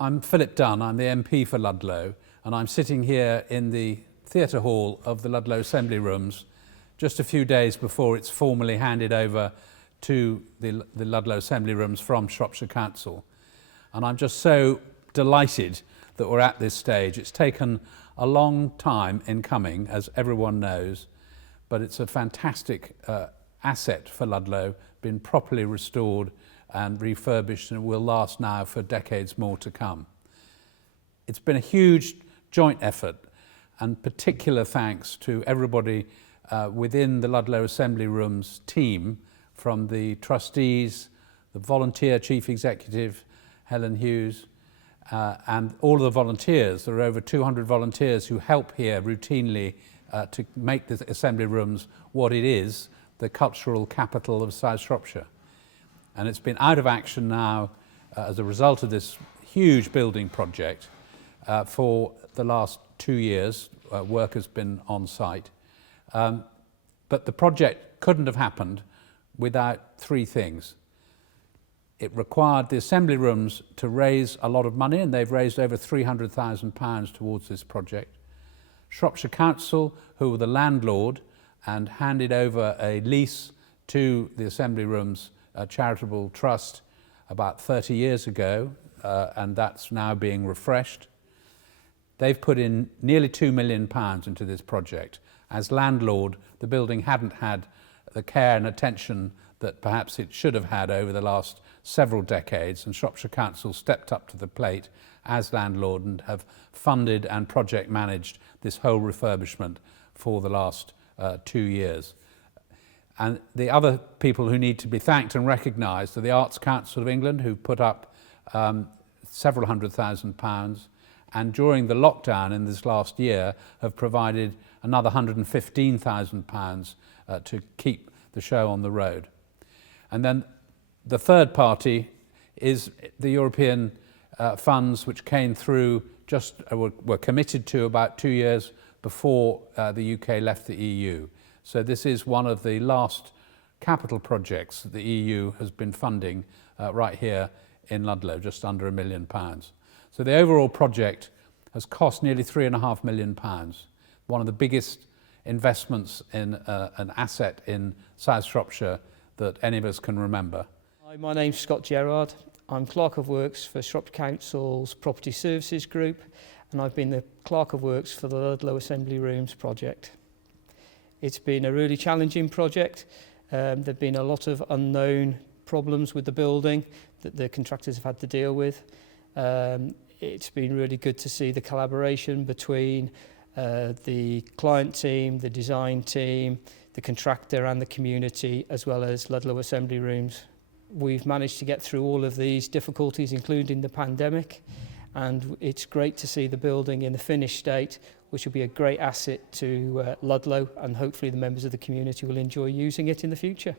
I'm Philip Dunne, I'm the MP for Ludlow, and I'm sitting here in the theatre hall of the Ludlow Assembly Rooms just a few days before it's formally handed over to the Ludlow Assembly Rooms from Shropshire Council. And I'm just so delighted that we're at this stage. It's taken a long time in coming, as everyone knows, but it's a fantastic asset for Ludlow, been properly restored and refurbished, and will last now for decades more to come. It's been a huge joint effort, and particular thanks to everybody within the Ludlow Assembly Rooms team, from the trustees, the volunteer chief executive, Helen Hughes, and all of the volunteers. There are over 200 volunteers who help here routinely to make the Assembly Rooms what it is, the cultural capital of South Shropshire. And it's been out of action now as a result of this huge building project for the last 2 years. Work has been on site. But the project couldn't have happened without three things. It required the Assembly Rooms to raise a lot of money, and they've raised over £300,000 towards this project. Shropshire Council, who were the landlord and handed over a lease to the Assembly Rooms charitable trust about 30 years ago, and that's now being refreshed. They've put in nearly £2 million into this project. As landlord, the building hadn't had the care and attention that perhaps it should have had over the last several decades, and Shropshire Council stepped up to the plate as landlord and have funded and project managed this whole refurbishment for the last 2 years. And the other people who need to be thanked and recognised are the Arts Council of England, who put up several £100,000, and during the lockdown in this last year have provided another £115,000 to keep the show on the road. And then the third party is the European funds, which came through were committed to about 2 years before the UK left the EU. So this is one of the last capital projects that the EU has been funding right here in Ludlow, just under £1 million. So the overall project has cost nearly £3.5 million, one of the biggest investments in an asset in South Shropshire that any of us can remember. Hi, my name's Scott Gerard. I'm Clerk of Works for Shropshire Council's Property Services Group, and I've been the Clerk of Works for the Ludlow Assembly Rooms project. It's been a really challenging project. There've been a lot of unknown problems with the building that the contractors have had to deal with. It's been really good to see the collaboration between the client team, the design team, the contractor and the community, as well as Ludlow Assembly Rooms. We've managed to get through all of these difficulties, including the pandemic, and it's great to see the building in the finished state, which will be a great asset to Ludlow, and hopefully the members of the community will enjoy using it in the future.